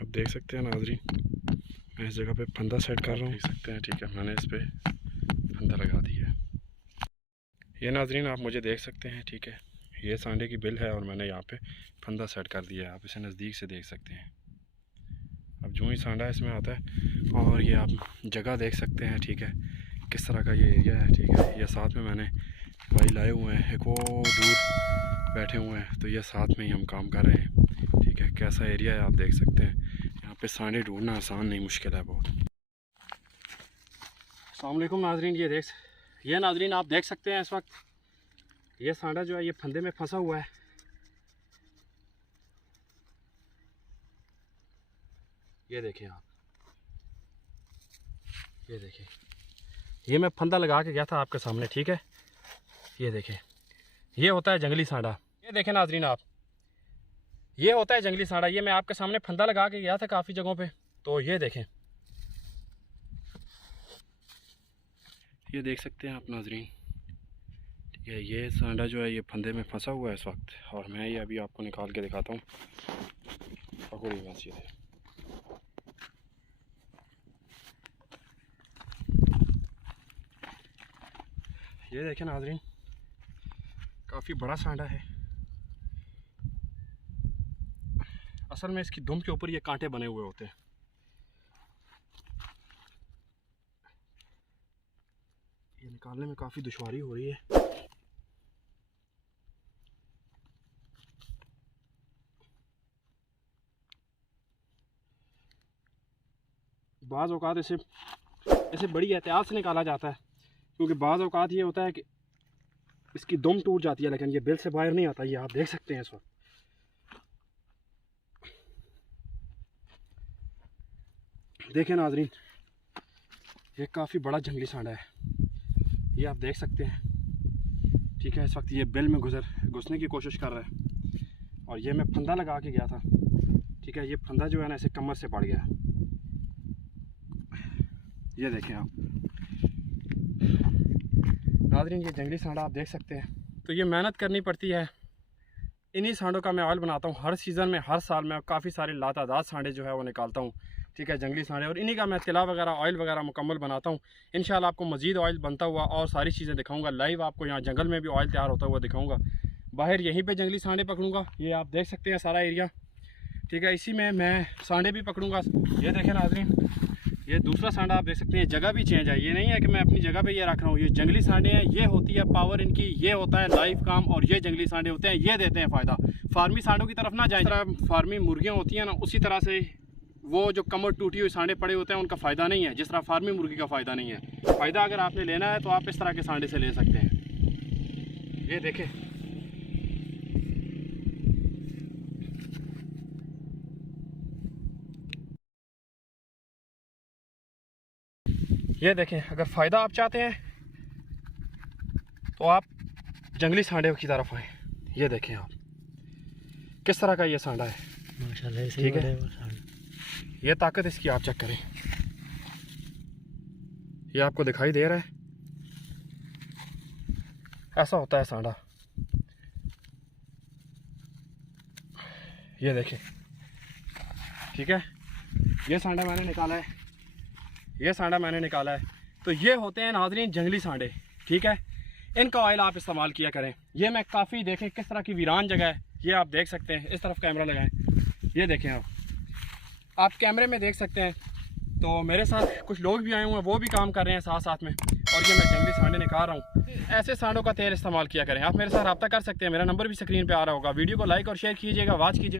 आप देख सकते हैं नाजरीन, मैं इस जगह पे फंदा सेट कर रहा हूँ, देख सकते हैं। ठीक है, मैंने इस पर फंदा लगा दिया है। ये नाजरीन आप मुझे देख सकते हैं। ठीक है, ये सांडे की बिल है और मैंने यहाँ पे फंदा सेट कर दिया है। आप इसे नज़दीक से देख सकते हैं। अब जो ही सांडा इसमें आता है, और ये आप जगह देख सकते हैं। ठीक है, किस तरह का ये एरिया है। ठीक है, ये साथ में मैंने भाई लाए हुए हैं, एक वो दूर बैठे हुए हैं, तो ये साथ में ही हम काम कर रहे हैं। ठीक है, कैसा एरिया है आप देख सकते हैं। यहाँ पे सांडे ढूंढना आसान नहीं, मुश्किल है बहुत। अस्सलाम वालेकुम नाजरीन, ये नाजरीन आप देख सकते हैं इस वक्त ये सांडा जो है ये फंदे में फंसा हुआ है। ये देखें आप, ये देखें, ये मैं फंदा लगा के गया था आपके सामने। ठीक है, ये देखें, ये होता है जंगली सांडा। ये देखें नाजरीन आप, ये होता है जंगली सांडा। ये मैं आपके सामने फंदा लगा के गया था काफ़ी जगहों पे, तो ये देखें, ये देख सकते हैं आप नाजरीन। ठीक है, ये सांडा जो है ये फंदे में फंसा हुआ है इस वक्त, और मैं ये अभी आपको निकाल के दिखाता हूँ। पकड़िए बस, ये देखें नाजरीन, काफ़ी बड़ा सांडा है। असल में इसकी दुम के ऊपर ये कांटे बने हुए होते हैं। ये निकालने में काफ़ी दुश्वारी हो रही है। बाज़ औक़ात इसे बड़ी एहतियात से निकाला जाता है, क्योंकि बाज़ औक़ात ये होता है कि इसकी दुम टूट जाती है, लेकिन ये बिल से बाहर नहीं आता। ये आप देख सकते हैं इस वक्त। देखें नाजरीन, ये काफ़ी बड़ा जंगली सांडा है, ये आप देख सकते हैं। ठीक है, इस वक्त ये बिल में घुसने की कोशिश कर रहा है, और ये मैं फंदा लगा के गया था। ठीक है, ये फंदा जो है ना इसे कमर से पड़ गया। ये देखें आप नाजरीन, ये जंगली सांडा आप देख सकते हैं। तो ये मेहनत करनी पड़ती है। इन्हीं सांडों का मैं ऑयल बनाता हूँ हर सीज़न में, हर साल मैं काफ़ी सारे लातादाद सांडे जो है वो निकालता हूँ। ठीक है, जंगली सांडे, और इन्हीं का मैं तिला वगैरह ऑयल वगैरह मुकम्मल बनाता हूँ। इंशाल्लाह आपको मज़ीद ऑयल बनता हुआ और सारी चीज़ें दिखाऊंगा लाइव। आपको यहाँ जंगल में भी ऑयल तैयार होता हुआ दिखाऊंगा, बाहर यहीं पे जंगली सांडे पकड़ूंगा। ये आप देख सकते हैं सारा एरिया। ठीक है, इसी में मैं सांडे भी पकड़ूंगा। ये देखें नाजरीन, ये दूसरा सांडा आप देख सकते हैं। जगह भी चेंज है, ये नहीं है कि मैं अपनी जगह पे ये रख रहा हूँ। ये जंगली सांडे हैं, ये होती है पावर इनकी, ये होता है लाइव काम, और ये जंगली सांडे होते हैं, ये देते हैं फ़ायदा। फार्मी सांडों की तरफ ना जाए, जिस तरह फार्मी मुर्गियाँ होती हैं ना, उसी तरह से वो जो कमर टूटी हुई सांडे पड़े होते हैं उनका फ़ायदा नहीं है, जिस तरह फार्मी मुर्गी का फ़ायदा नहीं है। फ़ायदा अगर आपने लेना है तो आप इस तरह के सांडे से ले सकते हैं। ये देखें, ये देखें, अगर फ़ायदा आप चाहते हैं तो आप जंगली सांडे की तरफ आए। ये देखें आप किस तरह का ये सांडा है माशाल्लाह। ठीक है, ये ताकत इसकी आप चेक करें, ये आपको दिखाई दे रहा है। ऐसा होता है सांडा। ये देखें, ठीक है, ये सांडा मैंने निकाला है, ये सांडा मैंने निकाला है। तो ये होते हैं नाजरीन जंगली सांडे। ठीक है, इनका ऑयल आप इस्तेमाल किया करें। ये मैं काफ़ी देखें किस तरह की वीरान जगह है, ये आप देख सकते हैं। इस तरफ कैमरा लगाएं, ये देखें आप कैमरे में देख सकते हैं। तो मेरे साथ कुछ लोग भी आए हुए हैं, वो भी काम कर रहे हैं साथ साथ में, और ये मैं जंगली सांडे निकाल रहा हूँ। ऐसे सांडों का तेल इस्तेमाल किया करें। आप मेरे साथ रब्ता कर सकते हैं, मेरा नंबर भी स्क्रीन पे आ रहा होगा। वीडियो को लाइक और शेयर कीजिएगा, वॉच कीजिएगा।